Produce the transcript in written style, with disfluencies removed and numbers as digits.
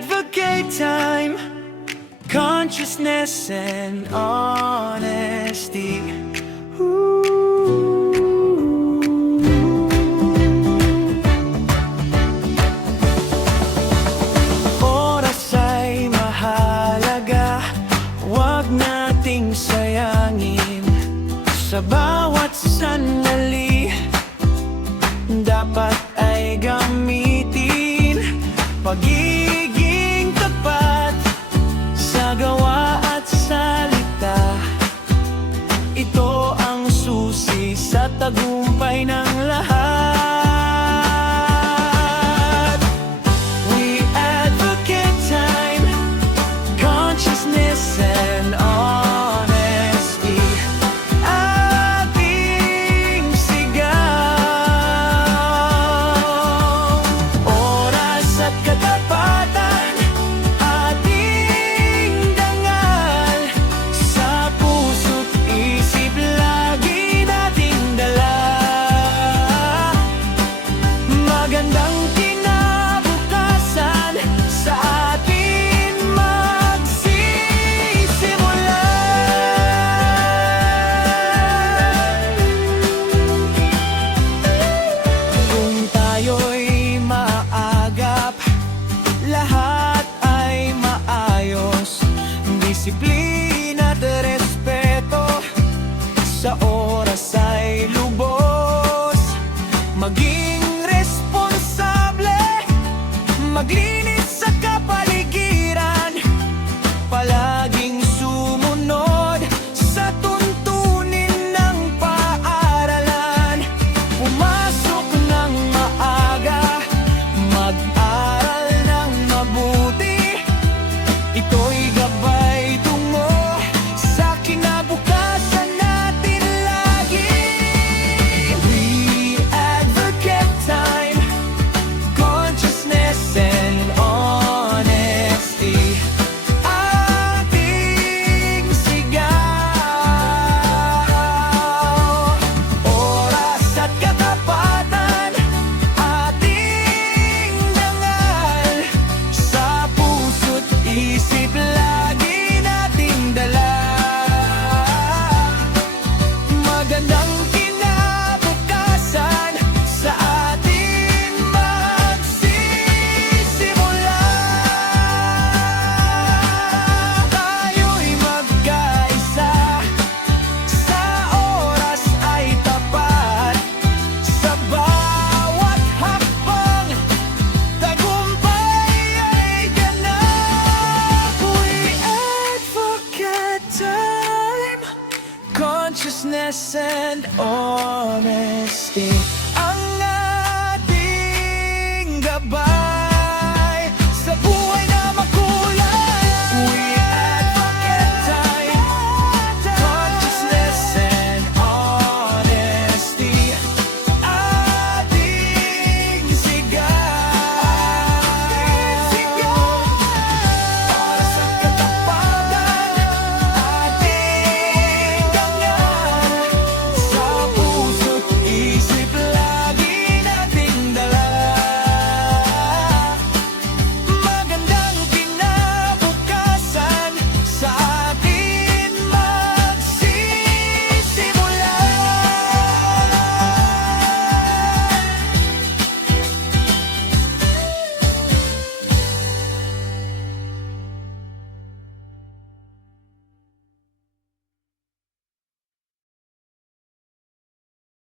advocate time, consciousness and honesty. Oras ay mahalaga, huwag nating sayangin. Sa bawat sandali, dapat ay gamitin. Pagiging tapat sa gawa at salita, ito ang susi sa tagumpay ng lahat. We advocate time, consciousness and honesty. Ating sigaw, oras at katapatan, ating dangal. Sa puso't isip lagi nating dala. Magandang kinabukasan sa atin magsisimula. Kung tayo'y maagap, lahat ay maayos. Disiplina at respeto sa oras ay lubos. Maging responsable, maglinis